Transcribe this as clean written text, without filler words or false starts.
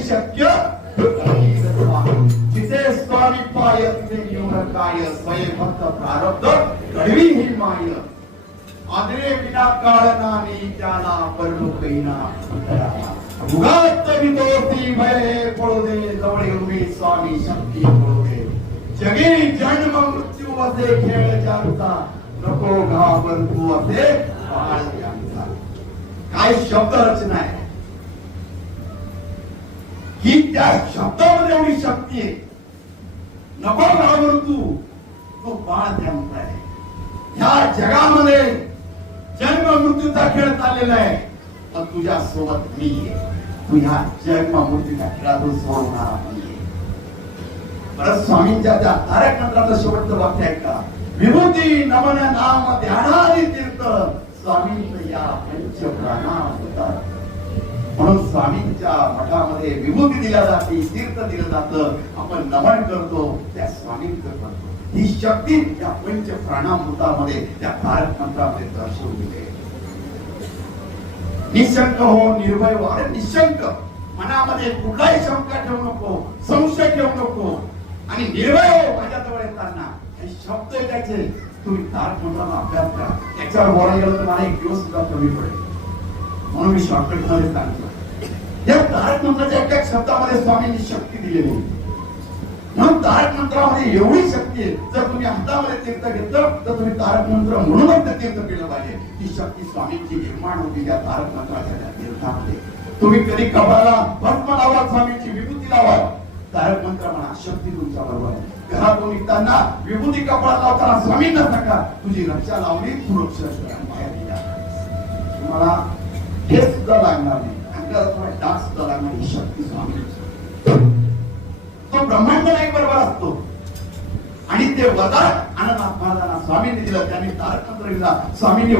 नाही शक्य जिथे स्वामी पाय तिथे येऊन काय स्वयं भक्त प्रारब्ध घडवी ही माय आदरे विना काळनानी त्याला परलोकैना उगाच वितोती भय पळू दे जवळ उभी स्वामी शक्ती पळू दे जगी जन्म मृत्यू असे खेळ जानता नको घाबरतो असे बाळ जानता. काय शब्द रचना आहे ही, त्या शब्दामध्ये एवढी शक्ती आहे. नको घाबरतो तो बाळ जानता आहे. ह्या जगामध्ये जन्म मृत्यूचा खेळ चाललेला आहे पण तुझ्या सोबत मी आहे. तू ह्या जन्म मृत्यूच्या खेळातून सोडवणार नाहीये. परत स्वामींच्या त्या तारक मंत्राचं शेवटचं वाक्य आहे का, विभूती नमन नाम ध्यानादी तीर्थ स्वामींच या पंचप्राणा होतात. म्हणून स्वामींच्या मठामध्ये विभूती दिल्या जाते, तीर्थ दिलं जातं, आपण नमन करतो त्या स्वामींचं करतो. ही शक्ती त्या पंच प्राणामृतामध्ये त्या तारक मंत्रामध्ये दर्शवली आहे. निशंक हो निर्भय हो. अरे निशंक, मनामध्ये कुठलाही शंका ठेवू नको, संशय ठेवू नको आणि निर्भय हो. माझ्याजवळ येताना हे शब्द त्याचे तुम्ही तारक मंत्राचा अभ्यास करा. त्याच्यावर बोलायला गेलं तर मला एक दिवस सुद्धा कमी पडेल, म्हणून मी शॉर्टकट मध्ये सांगितलं. या तारक मंत्राच्या एका शब्दामध्ये स्वामींनी शक्ती दिलेली आहे. म्हणून तारक मंत्रामध्ये एवढी शक्ती आहे, जर तुम्ही हातामध्ये तीर्थ घेतलं तर तुम्ही तारक मंत्र म्हणूनच ते तीर्थ केलं पाहिजे. ती शक्ती स्वामींची निर्माण होती या तारक मंत्राच्या त्या तीर्थामध्ये. तुम्ही कधी कपाळाला भस्म लावा, स्वामींची विभूती लावा, तारक मंत्र म्हणा, शक्ती तुमच्या बरोबर आहे. घरातून निघताना विभूती कपाळाला लावताना स्वामींना सांगा तुझी रक्षा लावली, सुरक्षा तुम्हाला हे सुद्धा लागणार नाही, अंगाला डाग सुद्धा लागणार. ही शक्ती स्वामी तो ब्रह्मांड नाही बरोबर असतो आणि ते वरदान अनंत महाराजांना स्वामींनी दिलं. त्यांनी तारक मंत्र दिला. स्वामींनी